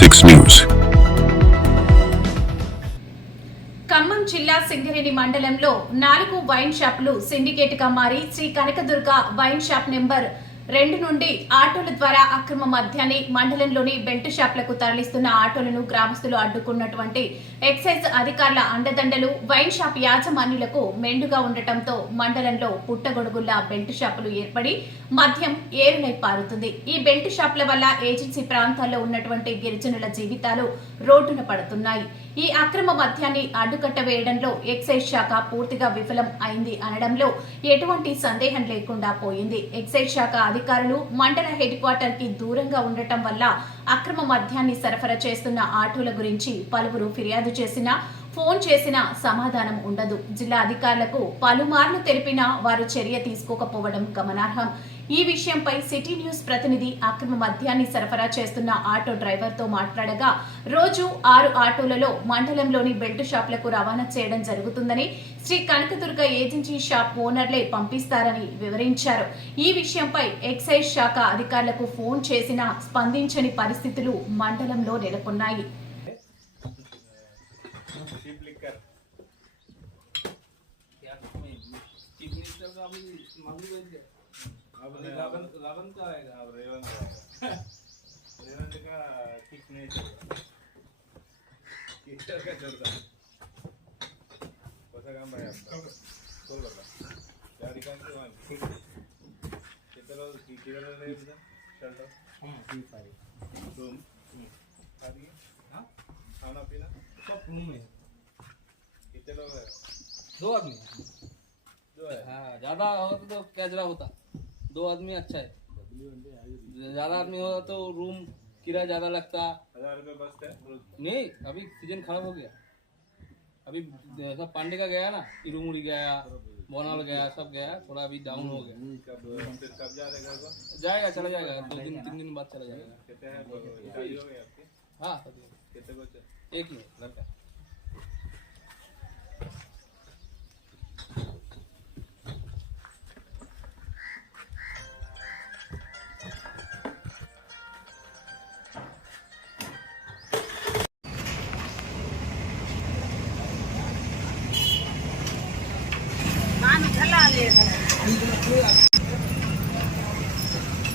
News. Khammam జిల్లా సింగరేణి మండలంలో నాలుగు వైన్ షాపులు సిండికేట్గా మారి Shri Kanakadurga wine shop number రెండు నుండి ఆటోల ద్వారా అక్రమ మద్యాన్ని మండలంలోని బెల్ట్ షాప్లకు తరలిస్తున్న ఆటోలను గ్రామస్తులు అడ్డుకున్నటువంటి ఎక్సైజ్ అధికారుల అండదండలు వైన్ షాప్ యాజమాన్యులకు మెండుగా ఉండటంతో మండలంలో పుట్టగొడుగుల్లా బెల్ట్ షాపులు ఏర్పడి మద్యం ఏరులై పారుతుంది. ఈ బెల్ట్ షాపుల వల్ల ఏజెన్సీ ప్రాంతాల్లో ఉన్నటువంటి గిరిజనుల జీవితాలు రోడ్డున పడుతున్నాయి. ఈ అక్రమ మద్యాన్ని అడ్డుకట్ట వేయడంలో ఎక్సైజ్ శాఖ పూర్తిగా విఫలం అయింది అనడంలో ఎటువంటి సందేహం లేకుండా పోయింది. ఎక్సైజ్ శాఖ అధికారులు మండల హెడ్ క్వార్టర్కి దూరంగా ఉండటం వల్ల అక్రమ మద్యాన్ని సరఫరా చేస్తున్న ఆటోల గురించి పలువురు ఫిర్యాదు చేసినా ఫోన్ చేసినా సమాధానం ఉండదు. జిల్లా అధికారులకు పలుమార్లు తెలిపినా వారు చర్య తీసుకోకపోవడం గమనార్హం. ఈ విషయంపై సిటీ న్యూస్ ప్రతినిధి అక్రమ మద్యాన్ని సరఫరా చేస్తున్న ఆటో డ్రైవర్తో మాట్లాడగా రోజు ఆరు ఆటోలలో మండలంలోని బెల్ట్ షాపులకు రవాణా చేయడం జరుగుతుందని శ్రీ కనకదుర్గ ఏజెన్సీ షాప్ ఓనర్లే పంపిస్తారని వివరించారు. ఈ విషయంపై ఎక్సైజ్ శాఖ అధికారులకు ఫోన్ చేసినా స్పందించని పరిస్థితులు మండలంలో నెలకొన్నాయి. चीप लिकर क्या में चीफ मिनिस्टर का अभी मांगी गई है अब रावण रावण का आएगा। अब रेवंत आएगा। रेवंत का किक नहीं चलेगा किक्टर का चलता। कैसा काम भाई आपका? खोल बता क्या दिखाएँ के वहाँ कितने लोग कितने लोग रहे इधर? शेल्टर हाँ ठीक है। रूम शादी हाँ? खाना पीना? सब रूम में हैं दो आदमी दो है। हाँ ज़्यादा होता तो क्या जरा होता। दो आदमी अच्छा है। ज़्यादा आदमी होता तो रूम किराया ज़्यादा लगता। है। नहीं अभी सीज़न खराब हो गया। अभी सब पांडे का गया ना इरूमुड़ी गया बोनाल गया सब गया थोड़ा अभी डाउन हो गया। कब जा जाएगा चला जाएगा। दो दिन तीन दिन बाद चला जाएगा। हैं? एक ही लड़का। ಕಾಣ್ತಲ್ಲ ಅಲ್ಲಿ